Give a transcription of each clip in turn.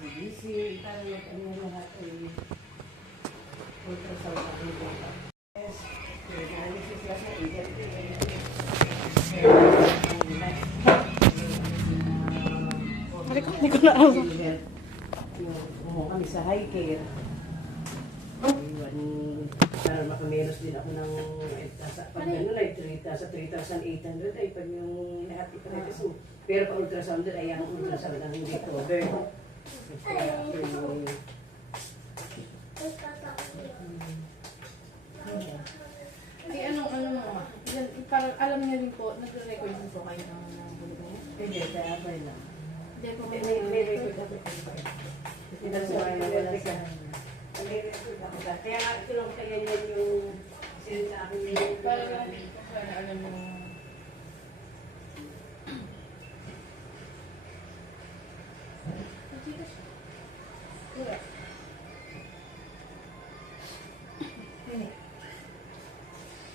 BBC, parang ano lahat ay ultrasound ang dito. Yes, analysis sila sa agency. Hindi ko na alam. Umuha kami sa high care. Para makameros din ako ng pag ano like 3,800 ay pag yung lahat iparetes mo. Pero pa ultrasound din ay ang ultrasound ang hindi covered. Kaya Ay, anong mga? Parang alam niyo rin po, nagre-record din po kayo ng bulong niya? hindi, kaya ba lang. Hindi po May record ako. Hindi na sa wala sa kaya nga, tulong kaya yan yung sila sa akin yung Parang alam mo.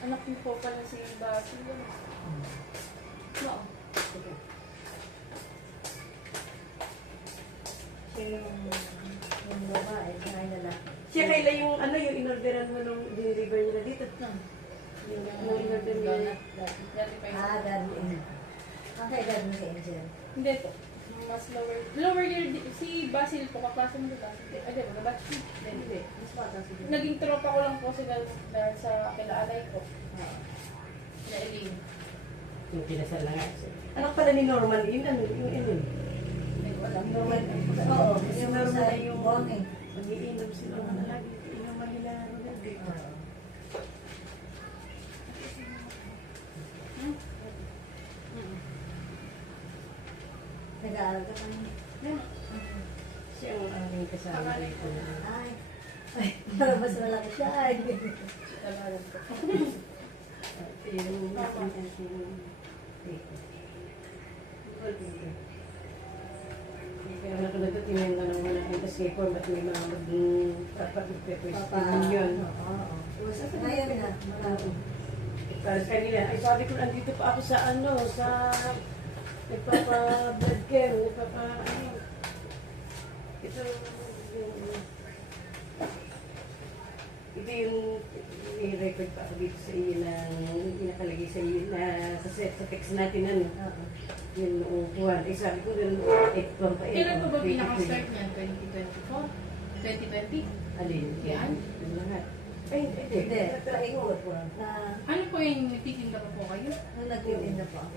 Anak niyo po pala si Basil. No. Siya yung babae, siya ay lalaki. siya kailan yung ano yung inorderan mo nung deliver nila dito. Yung inorder nila. Dati pa Ah, dati. Ang kay dati ni Angel. Hindi po. Mas lower. Lower year, si Basil po, kaklase mo dito. Hindi ba? Nabatch mo? Hindi. Mas bata siguro. Naging tropa ko lang po sila dahil sa kilaalay ko. Na Eileen. Yung pinasal lang. Anak pala ni Norman, yun ano, yung ano. Hindi ko alam. Normal. Oo, yung Norman sa ay yung morning. mag-iinom sila na lagi. Inuman nila. Nag-aaral ka pa niya. Siya ang aming kasama dito. Ay. Ay, para mas malaki siya. Ay. Talaga po. Yung kaya na talaga tinenda ng mga escape form at may mga mag-prepare yun. Oo. Ngayon na, marami. Para sa kanila, ay sabi ko, andito pa ako sa ano, sa nagpapa-blood care, ano. Ito yung i-record pa ako dito sa iyo na nakalagay sa iyo na sa text natin ano. Yung noong buwan. Eh sabi ko rin, pa Kailan po ba pinaka-start niyan? 2024? 2020? Alin? Yan? Yung lahat. Ay, hindi. Hindi, pero ikot po. Na, Ano po yung nagtitinda pa po kayo? nung nagtitinda po ako.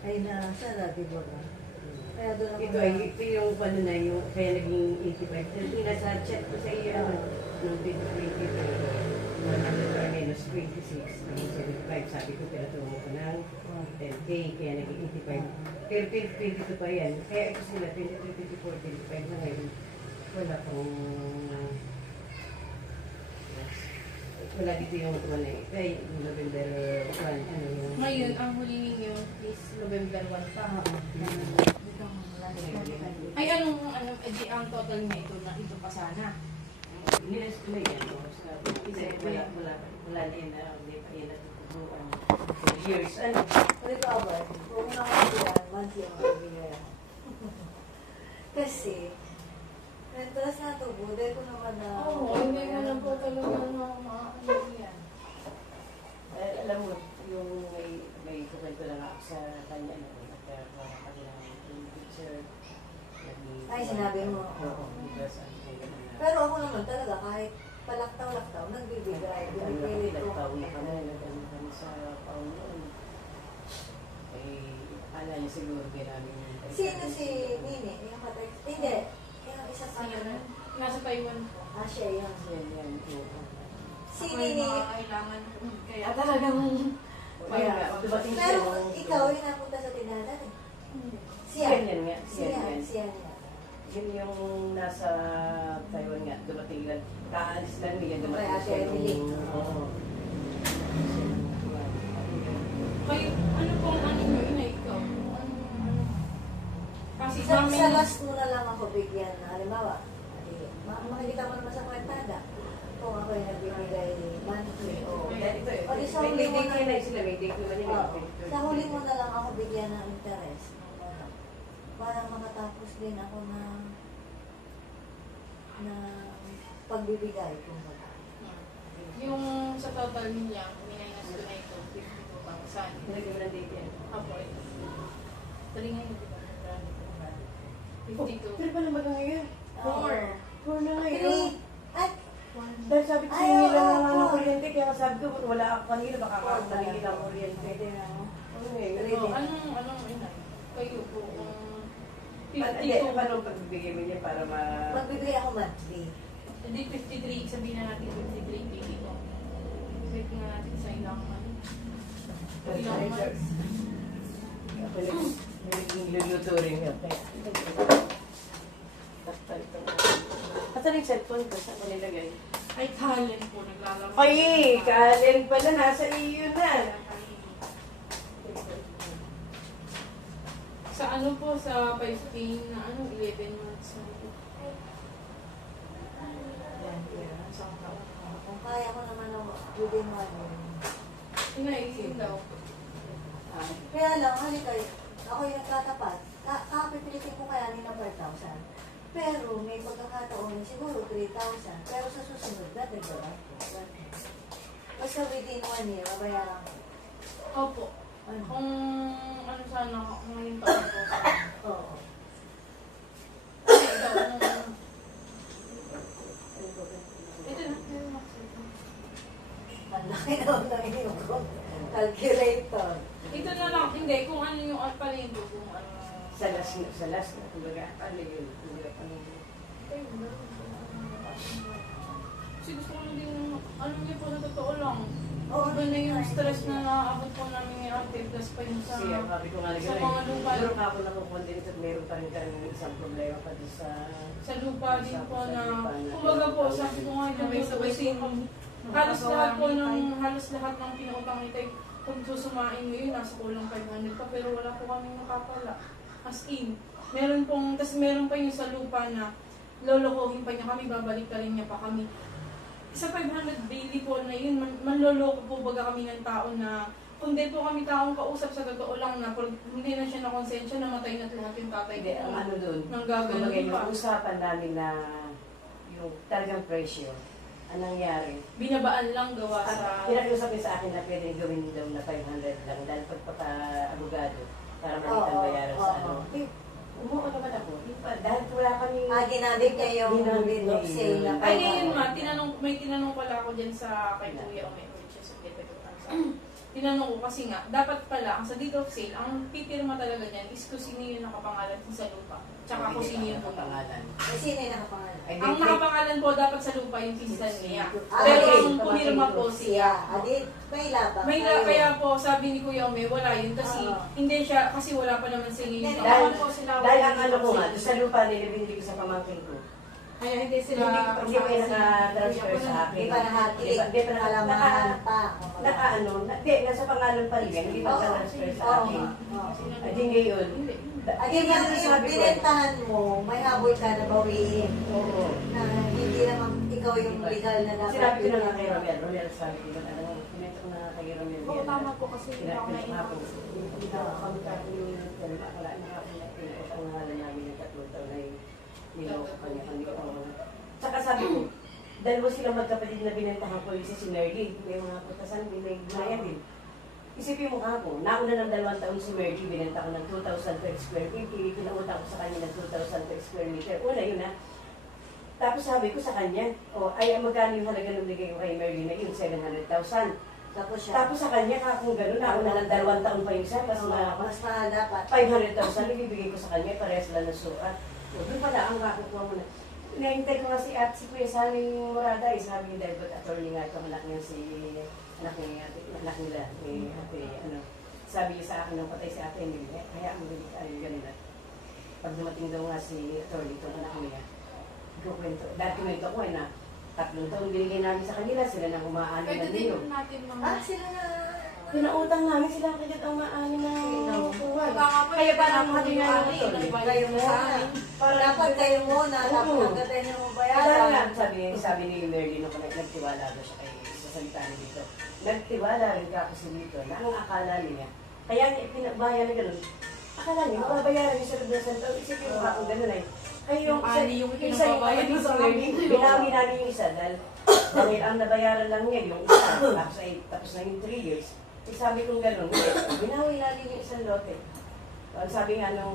Ay na, sa lagi ba ba? Kaya doon ako Ito ay, ito yung paano na yung, kaya naging 85. Yung nasa chat ko sa iyo, noong 2022, 100 minus 26, naging 75. Sabi ko, pero tumo ko ng 10K, kaya naging 85. Pero 2022 pa yan. Kaya ito sila, 23, 24, 25 na ngayon. Wala pang, wala dito yung ano eh. Kaya November 1, ano yung... Ngayon, ang huli ninyo is November 1 pa. Ay, ang total niya ito na ito pa sana. Yes, ko na yan. Wala din na, hindi pa yan natutubuan. Years, ano? Ulit ko ba? Kung nakakalian, monthly ang magbigay. Kasi, entras na ito, buday ko naman na... Oo, hindi mo lang po talaga ano yan. Alam mo, yung may kukwento lang ako sa kanya, nagkakaroon ng picture. Ay, sinabi mo. Oo, because Pero ako naman talaga, kahit palaktaw-laktaw, nagbibigay. Bibigay ito. nagtaon na kami, nagtaon kami sa paon noon. Eh, ala niya siguro ginamit niya. Sino si Nini? Yung katay? Hindi. Yung isa pa na. Nasa Taiwan po. Ah, siya yun. Yan. Si Ako yung Nini. mga kailangan. Kaya talagang... Kaya, dumating siya. Pero ikaw yung napunta sa tindahan eh. Siya. Yan nga. Siya nga. Yun yung nasa Taiwan nga, dumating lang. Kaalis lang niya, dumating Kaya siya Ate Emily. Oo. Kayo, ano pong ano nyo, ina ikaw? Kasi Sa namin... last mo na lang ako bigyan na, halimbawa, makikita mo naman sa kwentada, kung ako yung nagbibigay monthly o... O di sa huli mo na, sa huli mo na lang ako bigyan ng interest. Para makatapos din ako na na pagbibigay, kumbaga. Yung sa total niya, minus ko na ito, 52,000. Nilagyan mo ng date yan. Apo, ito. Tali ngayon, di ba? 52. Pero pala baga ngayon? Four. 4 na ngayon. Three. At, Dahil sabi ko sa Ay, inyo oo, lang ng oo. kuryente, kaya sabi ko wala ako kanina, baka maligid ang kuryente. pwede na, no? Ano ngayon? Oh, anong ina? Kayo po, Hindi, 52. paano pagbibigay mo niya para Magbibigay ako monthly. Hindi 53, sabihin na natin 53 dito. Check nga natin sa ilang months. Ilang months. Ako naging luluto rin yun. Asan yung cellphone ko? Saan ko nilagay? Ay, talent po, naglalaro. Ay, Kalen pala, nasa iyo na. Sa ano po, sa 15 na ano, 11 months na po. Yan, yan. Kung kaya ko naman ako, within 1 year. Inaisip daw. Kaya lang, halika, ako yung nagtatapat. Kapipilitin ko kayanin ng 4,000. Pero may pagkakataon na siguro 3,000. Pero sa susunod, dadagdagan ko. Basta within 1 year, mabayaran ko. Opo. Ano? Kung ano sana, ngayon taon po sa... Oo. Ito, ito na. Ang laki naman ng iyong calculator. Ito na lang, hindi, kung ano yung pala po, kung ano... Sa last na, kumbaga, ano yun? Kumbaga, ano yun? Kasi gusto ko na din, ano niya po, na totoo lang. Oo, Iba na yung stress na naaabot po namin yung ate, plus pa yung sa... Kasi ang sabi ko nga sa mga lupa. siguro ka ako nakukontinit at meron pa rin kami isang problema pa doon sa... Sa lupa din po Sa na, lupa na- kumbaga po, sabi ko nga, may sabay-sabay halos lahat po ng pinautang ni Tay, kung susumain mo yun, nasa kulang 500 pa, pero wala po kaming nakapala. As in, meron pa yung sa lupa na lolokohin pa niya kami, babalik ka rin niya pa kami. Sa 500 daily po na yun, manloloko po baga kami ng tao na, kung di po kami taong kausap sa totoo lang na, hindi na siya nakonsensya, namatay na lahat yung tatay Hindi, ko. ang ano doon, Nang gagawin kumbaga pa. yung usapan namin na yung talagang presyo, anong nangyari? Binabaan lang gawa sa... Pinakiusap niya sa akin na pwedeng gawin daw na 500 lang dahil pagpapa-abogado para maliit ang bayaran sa ano. Eh, umuha naman ako. Dahil wala kami... Ginamit niya yung Ginamit window niya sale na yun. Ay, ngayon ma, may tinanong pala ako dyan sa kay Kuya o may which is tinanong ko kasi nga, dapat pala, ang sa deed of sale, ang pipirma talaga dyan is kung sino yung nakapangalan sa lupa. Tsaka kung sino yung pangalan. Eh, sino yung nakapangalan? Ang nakapangalan po dapat sa lupa yung pinsan niya. Ah, Pero okay. ang pumirma po siya. Adi, may labang. May kayo. kaya po, sabi ni Kuya Ome, wala yun kasi hindi siya, kasi wala pa naman sa inyo. Dahil ang ano ko nga, doon sa lupa nila binili ko sa pamangkin ko. Ay, hindi sila... Hindi ko yung naka-transfer sa akin. Di pa nakakilig. Di pa Halamahan pa. Hindi, nasa pangalan pa rin yan. Hindi pa transfer sa akin. Adi ngayon. Hindi. Adi, yung binentahan mo, may habol ka na bawiin. Oo. Na hindi naman ikaw yung legal na dapat. Sinabi ko na nga kay Romel. Romel sabi ko na, alam mo, pinento ko na nga kay Romel. Oo, tama po kasi hindi ako Pinento naiinap. Hindi na kami kami yung akala na ako na pinento ko nga lang namin yung katultaw na yung niloko ko kanya kanya. Tsaka sabi ko, dalawa silang magkapatid na binentahan ko yung si Merly. May mga putasan, may gulayan din. Isipin mo nga ako, nauna ng 2 taon si Merly, binenta ko ng 2,000 per square feet. Pinautang ko sa kanya ng 2,000 per square meter. Una yun ha. Tapos sabi ko sa kanya, ay magkano yung halaga ng bigay ko kay Merly na yun, 700,000. Tapos siya. Tapos sa kanya, kung gano'n, nauna ng 2 taon pa yung isa, mas Mas mahal dapat. 500,000 ibibigay ko sa kanya, parehas lang ng sukat. Doon pala ang makukuha mo na. Naintay ko nga si Kuya Sani Morada, sabi niya, dahil attorney nga ito, anak nila, sabi niya sa akin, nang patay si ate niya, kaya ang bilik ay ganun na. Pag dumating daw nga si attorney, itong anak niya, kukwento, dahil kumento ko na 3 taon binigay namin sa kanila, sila nang umaano Pwede ng din niyo. natin mga... Sila na. Pinautang namin sila kagad ang maano na kuha. Kaya parang hati nga yung Kayo muna. Dapat kayo muna. Dapat agad niyo mong bayaran. Sabi ni Merly nung nagtiwala daw siya kay sa salita niya dito. Nagtiwala rin ka kasi dito na ang akala niya. Kaya pinabayan na gano'n. Akala niya, mababayaran niya sa loob ng 1 taon. Isipin mo kung gano'n ay Ay, yung isa, Ali yung yung isa yung pinababayad mo sa amin. binawi namin yung isa dahil ang nabayaran lang niya yung isa, tapos na yung 3 years. Eh, sabi kong gano'n, binawi namin yung isang lote. Ang sabi nga nung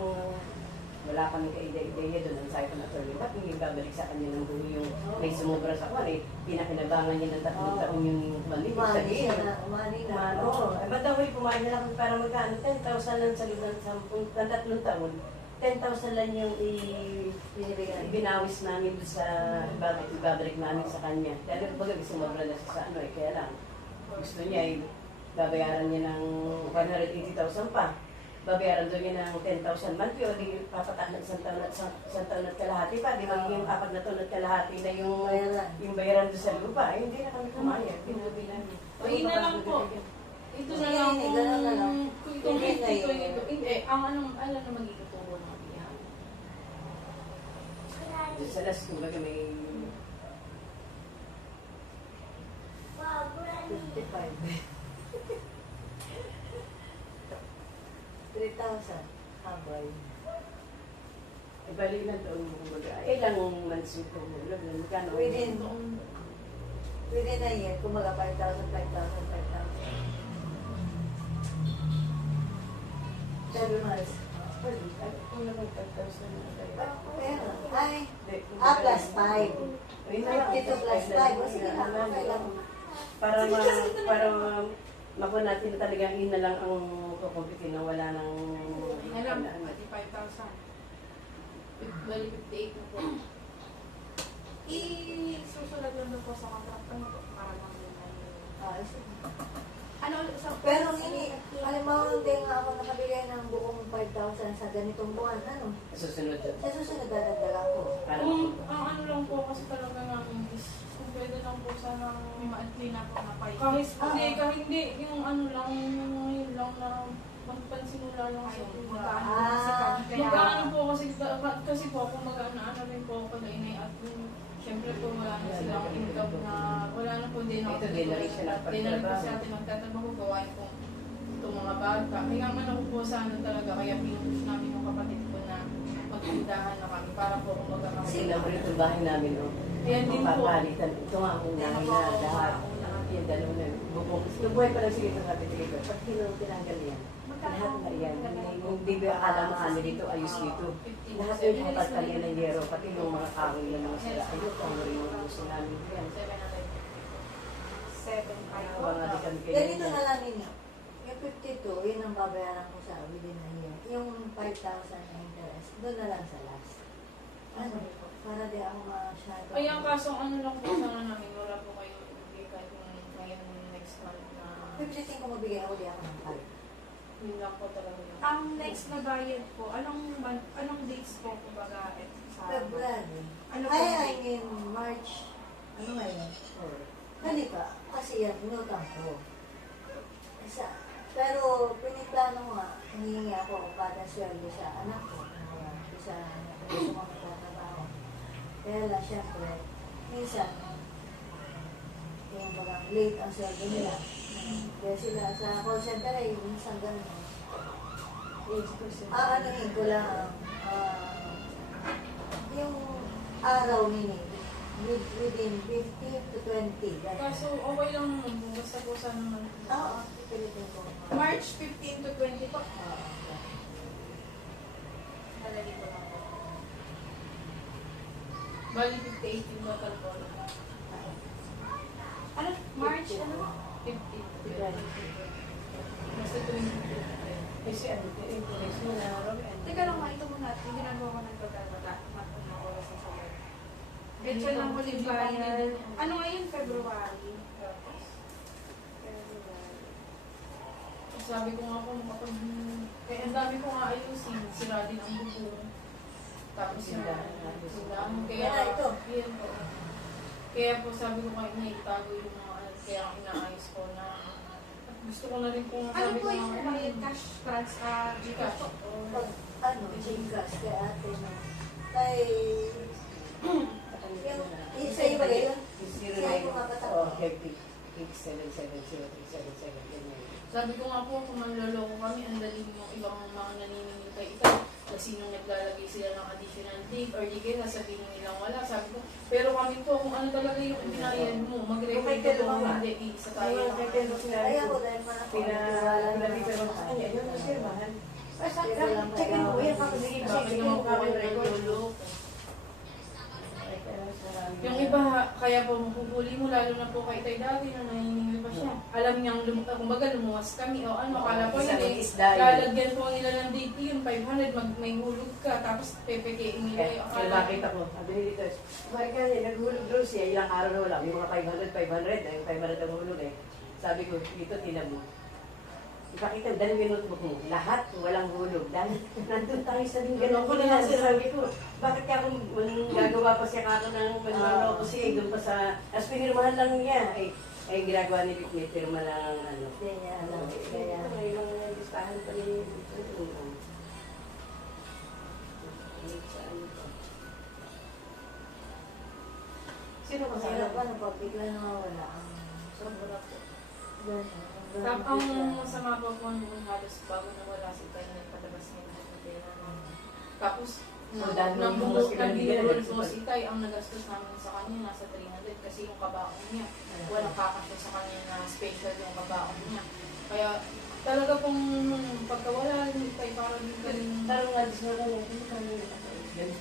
wala kami ka-ideya doon, ang sabi ko na attorney, ba't hindi babalik sa kanya ng buhay yung may sumubra sa kwan eh, pinakinabangan niya ng 3 taon yung mali. Umani siya na, umani na. Oo, eh ba't daw pumayag na lang para magkano? 10,000 lang sa loob ng 3 taon. 10,000 lang yung binawis namin doon sa ibabalik namin sa kanya. Dahil baga sumobra na siya sa ano eh, kaya lang gusto niya eh, babayaran niya ng 180,000 pa. Babayaran doon niya ng 10,000 monthly o di papatahan ng isang taon at kalahati pa. Di ba yung 4 na taon at kalahati na yung bayaran doon sa lupa. Eh, hindi na kami kumayag. Binabi namin. O, yun na lang po. Ito na lang Sige, ganun na lang. kung itong Hindi na yun. hindi, ang alam na magiging mga biyahe. Doon sa last, kumbaga may 55. 3,000. Habay. eh, bali ilang taon mo kumbaga. Eh, ilang months yung tumulog. Magkano? Within a year, kumaga 5,000, 5,000, 5,000. 7 months. Kung naman 5,000 na tayo. Pero, ay, Hindi, plus 5. Ayun na lang. 52 plus 5. O sige lang, okay lang. Para makuha natin na talagang yun na lang ang kukumpitin na wala nang Alam, pati 5,000. Bali 58 na po. I-susunod lang doon po sa contract ano po, para lang din Ah, sige. ano sa Pero halimbawa hindi nga ako nakabigay ng buong 5,000 sa ganitong buwan, ano? susunod doon. Sa susunod dadagdagan ko. kung ang ano lang po kasi talaga namin is kung pwede lang po sana may ma-clean na po na 5. Kahit hindi, yung ano lang, yun lang na magpansinula lang sa magkaano po kasi po kung mag-ano rin po ako na inay at siyempre po wala na silang income na wala na po din ako. Ito, di na rin siya Di na rin po sa atin magtatrabaho gawain po itong mga bata. Kaya ang ano ko po sa ano talaga, kaya pinupush namin yung kapatid ko na magtindahan na kami para po kung magkakapit. Sinabi ito bahay namin, no? Ayan din po. Papalitan. Ito nga ang namin na lahat. Yung dalawa na bubong. Yung buhay pa lang sige ito sabi dito. Pag tinanggal yan, lahat na yan. Hindi ba akala mo ano dito, ayos dito. Lahat yung mga pagtalya ng yero, pati yung mga kahoy na mga sila. Ayun, kung rin yung gusto namin yan. 7,500. Mga di kami Ganito na lang ninyo. Yung 52, yun ang babayaran ko sa within a year. Yung 5,000 na interest, doon na lang sa last. Ano? Para di ako masyado. Ay, ang kasong ano lang po sana namin, wala po kayo ibigay kung ngayon next month na Pipilitin ko mabigay ako di ako ng 5. yun lang po talaga yun. Ang next na bayad po, anong dates po kumbaga sa February. Ano Ay, po? I mean, March. Ano ngayon? Halika, kasi yan, inutang ko. Pero piniplano ko nga, hinihingi ako para sweldo sa anak ko. Isa gusto ko magtatrabaho. Kaya lang, syempre, minsan, yung bagang late ang sweldo nila. Kaya sila sa call center ay minsan ganun. Aanohin ko lang yung araw nini within 15 to 20. Ganun. Kaso okay lang naman po, basta po sana naman. Oo, pipilitin ko. March 15 to 20 po? Madali ko lang po. Bali 58 yung total po. Ano? March ano? 50. Basta 20. Kasi ano, interest mo na, Robin. Teka lang, ito muna. Yung ginagawa ko ng pagkakata. Matuna ko sa sabay. Betsa lang ko din bayad. Ano ngayon? February. Sabi ko nga po, kapag ang dami ko nga ayusin, sira din ang bubong. Tapos yung silang. Kaya Kaya ito. yun po. Kaya po sabi ko kayo na itago yung mga ano, kaya ang inaayos ko na gusto ko na rin po Ano po yung bayad? Cash transfer? Gcash. Pag ano, Gcash kay ate na. Kay... Yung sa iyo ba yun? Sa iyo mga bata. Oh, Happy 87703777. Sabi ko nga po, kung manloloko kami, ang dali mo ibang mga naniningil kay ikaw. sinong naglalagay sila ng additional date or di kaya sasabihin nilang wala. Sabi ko, pero kami po, kung ano talaga yung ibinayan mo, mag-record ka po, hindi, isa tayo ng Kaya ko dahil man ako Pinapalapit ko sa kanya, yun ang sirmahan. Basta, check-in mo yan, kapag bakit naman po kami regulo. Yung iba, kaya po mapuhuli mo, lalo na po kay Tay dati na nahihingi pa siya. Alam niyang, kumbaga lumuwas kami o ano, akala po Isa yun ng eh, isda yun. lalagyan po nila ng date yun, 500, may hulog ka, tapos pepekein nila yung Kaya akala. bakit ako, sabi ni Dito, bakit ka niya, naghulog doon siya, ilang araw na wala, may mga 500, yung 500 ang hulog eh. Sabi ko, dito tinan mo. Ipakita, dahil yung notebook mo, lahat walang hulog. Dahil nandun tayo sa linggan. Ako na sabi ko, bakit ka kung gagawa pa siya kako ng manalo ko siya, doon pa sa, as pinirmahan lang niya, ay ginagawa ni Bikni, pirma lang ano. Hindi niya alam. Kaya, May mga listahan pa rin. Sino ka sa masarap pa na pag bigla nawawala ang Sobra po. gano'n. Ang masama pa po nung halos bago nawala si Tay, nagpatabas niya lahat ng pera namin. Tapos, So, dahil nang nung bumulog mas na pinabigyan, po si Tay, ang nagastos namin sa kanya nasa 300 kasi yung kabaon niya, walang kakasya sa kanya na special yung kabaon niya. Kaya talaga pong pagkawala ni Tay, parang yung galing. Tarong nga, dis mo lang yan. Ano ka nila ka? Yan.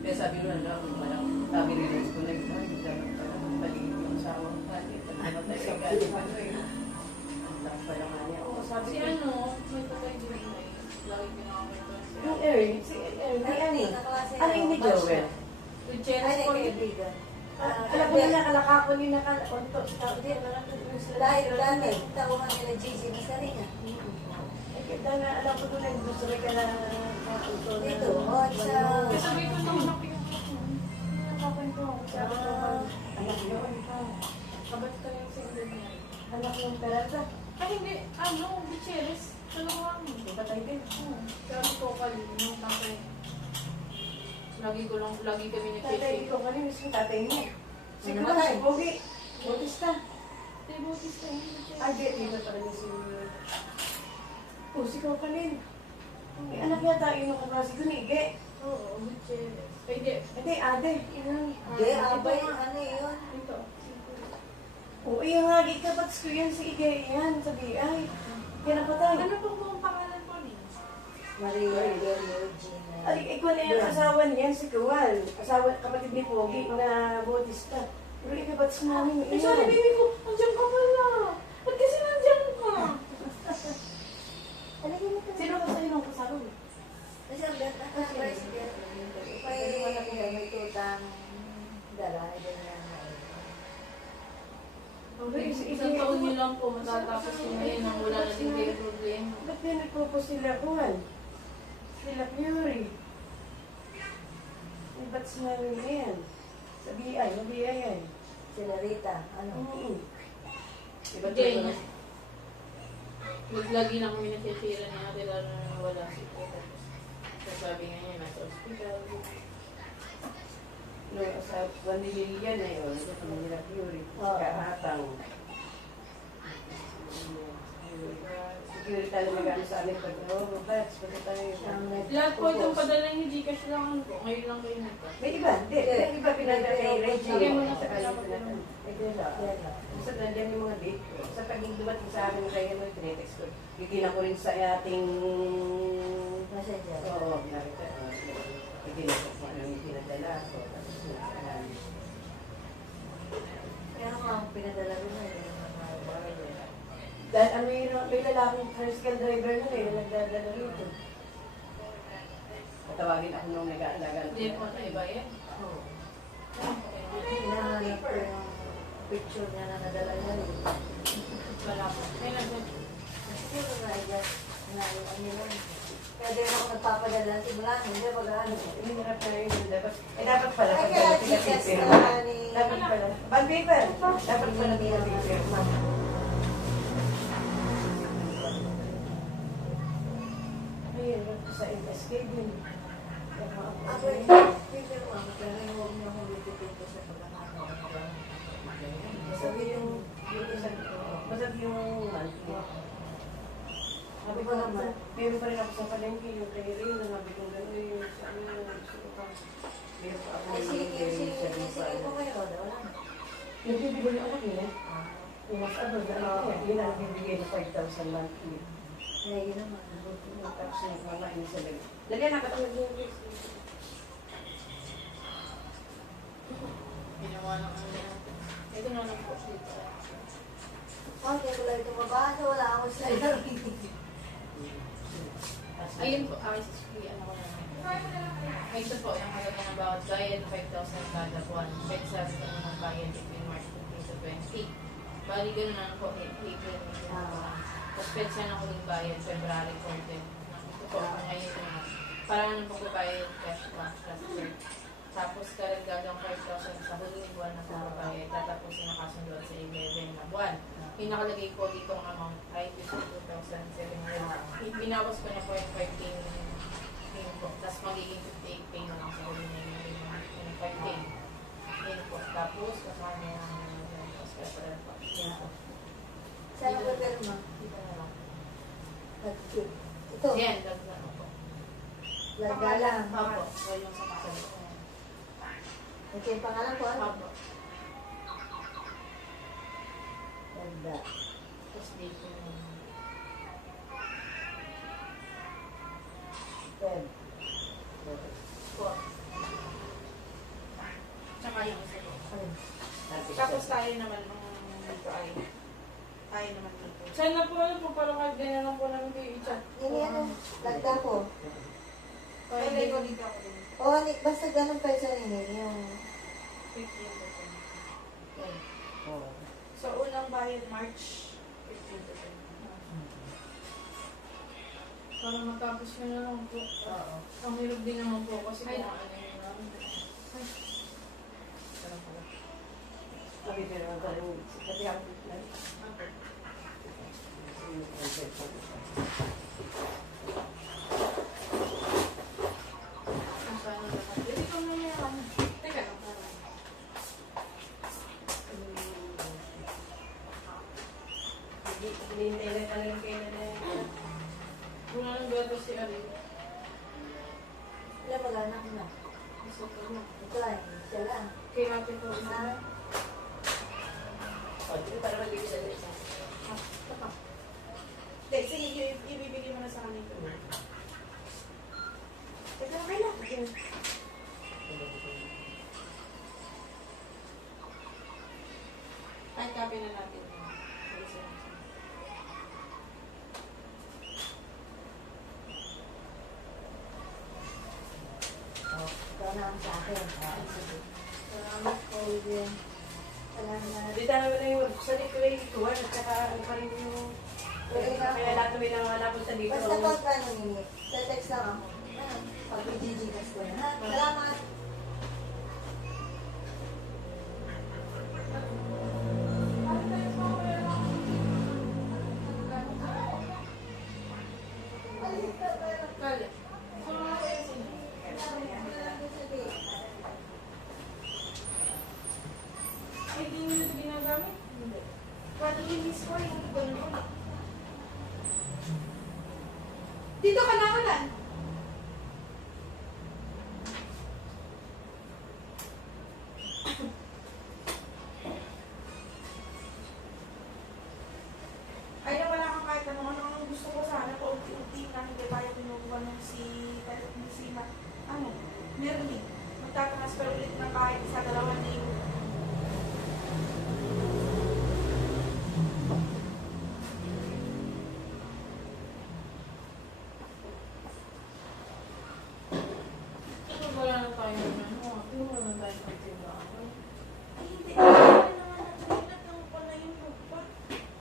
Kaya sabi ko lang ako, sabi rin ko na paligid yung asawa ko pati. Pagkamatay ka galing pa rin. Ang taas pa naman niya. Oo, sabi Si ko. ano, may patay din na lagi pinakamit Yung siya. Erin, si Erin, Ay, ano? kaklase Ano yung ni batch Joel? niya. Gutierrez Ay, po kay yun. kaibigan. Alam ko na nakalakapon yung nakalakonto. Hindi, nakalakonto sila. Dahil dati, tawag nila JC Masarina. Eh, kaya na alam ko doon, gusto ka na kakunto. Dito, oh, sa... Sabi ko nung nakikita ko, nakakwento ako. Sabi ko, anak yun. Kabat ka yung single niya. Anak ng Peralta. Ay, hindi. Ano, Gutierrez. Dalawa kami. Patay din. Sabi ko kali, yung tatay. Lagi kami Tatay nag-shake. ko kanina, mismo tatay niya. Si Ano Kuya, naman? si Bogi. Bautista. Tay Bautista yun, Gutierrez. Ay, di, dito pa rin si... Oh, si Kaukalin. May anak yata yun ang kaklase ko ni Ige. Oo, Gutierrez. Ay, hindi. Hindi, ate. Yun. Hindi, abay, ano yun? Ito. Oo, yung nga, kapats ko yan si Ige. Yan, sa BI. Yan ang patay. Ano pong buong pangalan po niya? Maria Del Eugene. Ay, ikaw na yung asawa niyan, si Kuwal. Asawa, kapatid ni Pogi na Bautista. Pero ikabats namin Ay, sorry, iyan. baby ko. Nandiyan ka pala. Ba't kasi nandiyan ka? Alagyan mo ka. Sino ka sa'yo nung kasama mo? Kasi ang best na president. May tutang dala. Isang taon niyo lang po matatapos niyo ngayon nang wala na din kayo problema. Ba't din nagpupos sila Kuwal? Sila Fury. May bats namin na yan. Sa BI yan. Sila Rita, ano? Diba Hindi niya. Lagi lang kami nasisira niya natin lalo na nawala si Kuya. So sabi nga niya, nasa hospital. No, sa Juan de Lilian na yun, ito sa Manila Fury. Oo. Kahatang. Security talaga mag-ano sa amin pag, oh, bats, pag tayo. Lahat po itong padala niyo, Gcash lang ano po. Ngayon lang kayo nagpa. May iba, hindi. May iba pinadala kay Reggie. Lagyan mo na sa Sa kanya pala. pinadala. Ay, pinadala. Sa nandiyan yung mga date ko. Sa paging dumating sa amin kaya mo, tinetext ko. Bigyan ako rin sa ating... Messenger. Oo, nakita. Bigyan ako kung ano yung pinadala. So, tapos Kaya nga, pinadala ko na yun. dahil ano yung may lalaking tricycle driver na na nagdadala rito. Patawagin ako nung nag-aalaga. Hindi po na iba yan. Oo. Hinahanap ko yung picture niya na nadala niya rin. Wala po. May nagpa. Siguro na, I guess, na yung ano yun. Kaya din ako nagpapadala ng simula, hindi pag ano. Hinirap na yun. Dapat pala. Ay, pag kaya dapat tigas paper. na ni... Dapat pala. Bag paper. Dapat pala Hindi bag na paper. Ayun, sa MSK din. Ako yung picture mo, pero huwag niyo akong bibigyan ko sa pagkakataon. Sabi yung isa, masag yung monthly. Sabi ko naman, meron pa rin ako sa palengke, yung kay Ring, nasabi ko gano'n, yung sa ano, gusto ko pa. Meron pa ako Ay, yung sa sige po kayo, wala na. yung bibigyan ng anak niya, yung mas ano, yun ang bibigyan ng 5,000 monthly. Kaya yun naman. Tapos yung mamain sa lagi. Lagyan na, katulad yung Ginawa ng ano. Ito na lang po dito. Okay, ko lang ito mabasa, wala ako sa Ayun po, ano ko naman. Ay, ito po, yung halaga ng bawat bayad, 5,000 kada buwan. Pwede sabi ko naman bayad between March 15 to 20. Bali, gano'n na po, April. Tapos pwede siya na huling bayad, February 14. Ito po, ngayon naman. Para naman po bayad cash back, transfer. Tapos karagdagang 5,000 sa huling buwan na pagbabayad. Tatapusin na kasunduan sa 11 na buwan. Yung nakalagay po dito ang amount ay 2,700. Binawas ko na po yung 5K yun po. Tapos magiging 58K na lang sa huling na yung 5K. Yun po. Tapos kasama yung special po. Yun po. Saan ako pirma? Dito na lang. Ito, Yan, dagdag po. lagda lang. Opo. So yung sa kasalit. Ito yung pangalan ko, ano? Opo. Lagda. Tapos dito Feb. po. Tsaka yung isa po. Ayun. Tapos tayo naman dito ay tayo naman dito. Sana po ano po parang kahit ganyan lang po namin kayo i-chat. Yung ano, lagda ko. Pwede ko dito ako din. O, basta ganun pa siya nini, yung... 15. Oo. So unang bayad March 15 to 20. Para matapos nyo na lang po. Oo. Ang hirap din naman po kasi Ay. kung ano yung namin. Sabi pero ang galing, kasi ako lang. Kung paano lahat. Pwede ko na yan. Teka lang. parang. Hinihintay na talaga kayo na Kung anong gato si Ari. Wala mag-anak na. Gusto ko na. Ito ay, siya lang. Kay ate po. Ah, para mag-ibig sa isa. Hindi, sige, ibibigay mo na sa kanila. Teka lang, kailan? Ay, copy na natin. ikaw na ang sa akin. Salamat po. Salamat. Di tayo na yung sa dito yung tuwan at saka ano pa rin yung kaya lahat may nang malapot sa dito. Basta pag ano nini, sa text lang ako. Ano, pag i-gigas ko na. Ha? Salamat. Kali. Sino mo kayo sino? Ay, di nyo ito ginagamit? Hindi. Pwede i-miss ko yung ganun ulit. Dito ka na ulan. Ay, wala kang kahit ano gusto ko sana pa unti-unti na hindi tayo pinukuha ng Merly. Magtatransfer ulit ng kahit isa 2,000. Wala na tayo wala na tayo pagtibahan. Ay, hindi. Ay, naman natin ang pala yung lupa.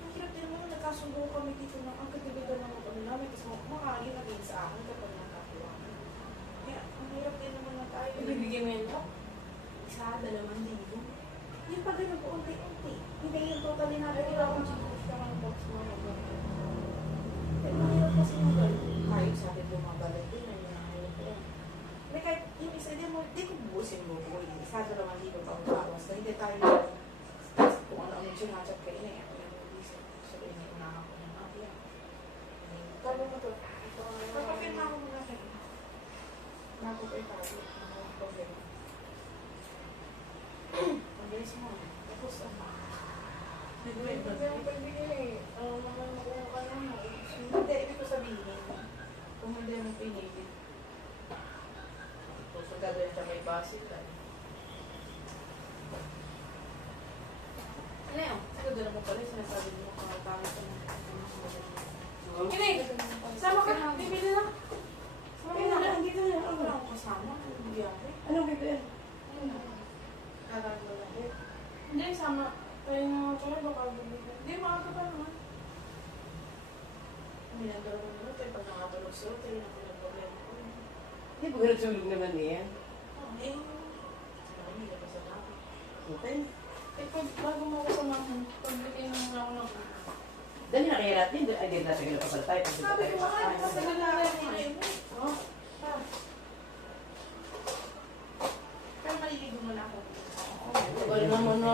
Ang hirap din naman nagkasundo kami dito ng ang katibigan ng ano namin kasi makakagin sa akin kapag nakakuha. Kaya, ang hirap din naman na tayo. Ibibigay mo yun po? Isa, 2,000. Yung pag ganun po, unti-unti. Hindi yung totally natin. Hindi ako siguro siya ng box mo. Pero mahirap kasi yung gano'n. Kahit sa akin bumabalik din. May kahit yung isa, di ko buusin mo po. Isa, 2,000 pang bawas. Na hindi tayo kung ano-ano yung sinachat kayo na yan. Sabihin niya, unahan ko ng akin. Sabi mo to. Papapirma ko muna kayo. Naku kayo tayo. Ang problema. Ang bilis mo. Tapos ano? Hindi mo pagbigay. Naman makuha ka naman. Hindi, ibig ko sabihin. Kung hindi mo pinili. Gusto ka doon siya may basit. Ano yun? Siguro doon mo pala. Sinasabi mo pangit ka na. Kinig! Sama ka. Bibili lang. Sama ka na. Hindi na. Wala akong kasama. Hindi ako. Anong bibili? Kakagawa lang. Hindi, sama. Kaya nga kami baka bibili. Hindi, maaga pa naman. Hindi na dalawa naman. Kaya pag nakatulog sila, tayo na pinag-problema ko. Hindi ba natulog naman niya? Eh, hindi na pa sa natin. Okay. Eh, pag bago mo ako samahan, pagbigay naman ako ng Dali na kaya natin. Ay, di natin kinapapaltay. sabi ko, mahal, masagal na rin ako na yun. Oh. Pero maliligo mo na ako. Wala naman na.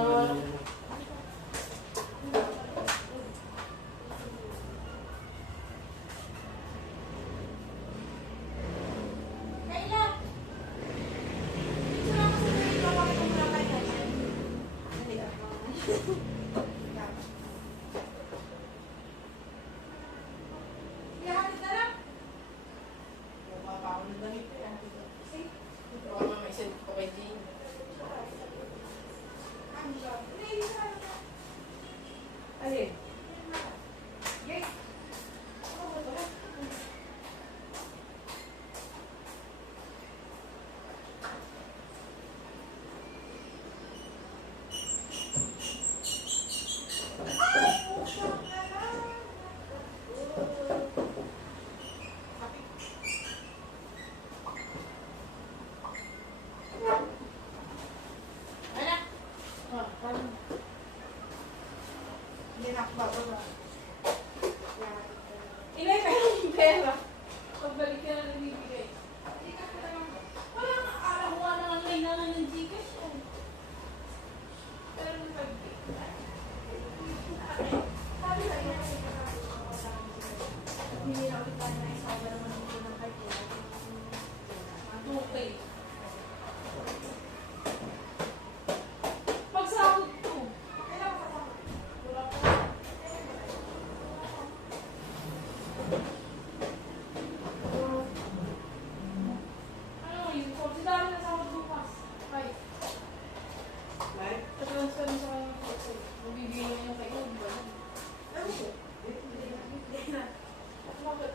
Kayla! Dito lang ako sa sarili ko, bakit mo lang kayo yan? Hindi ka. Ihahatid na lang. Bumaba pa ako ng damit ko, ihahatid na. See? Baka mamay send ko kay Jane. Alin? Yes. Ano ba ito? Anak! Ah, parang hindi na ako bababa. Inay, mayroong pera. Pagbalik ka na nagbibigay. Wala nga, alam mo nga na online na lang ng Gcash. Pero nung pagbigay. Sabi sa iyo, hindi na ulit tayo na isawa naman ng ito ng card. Okay. Pagsahod ko. Kailangan ka pa. Wala pa. Ano yun? Si Dami na sahod bukas. Ay. Mari? Tatransfer mo sa kanya ng photo. Mabibigyan niya yung kayo, di ba?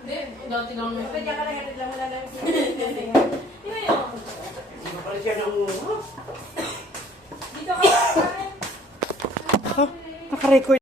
Hindi. Dati lang may... Kaya ka na hatid lang wala lang siya. Hindi na yun. Hindi pa pala siya nang... Dito ka sa akin. Nakarecord.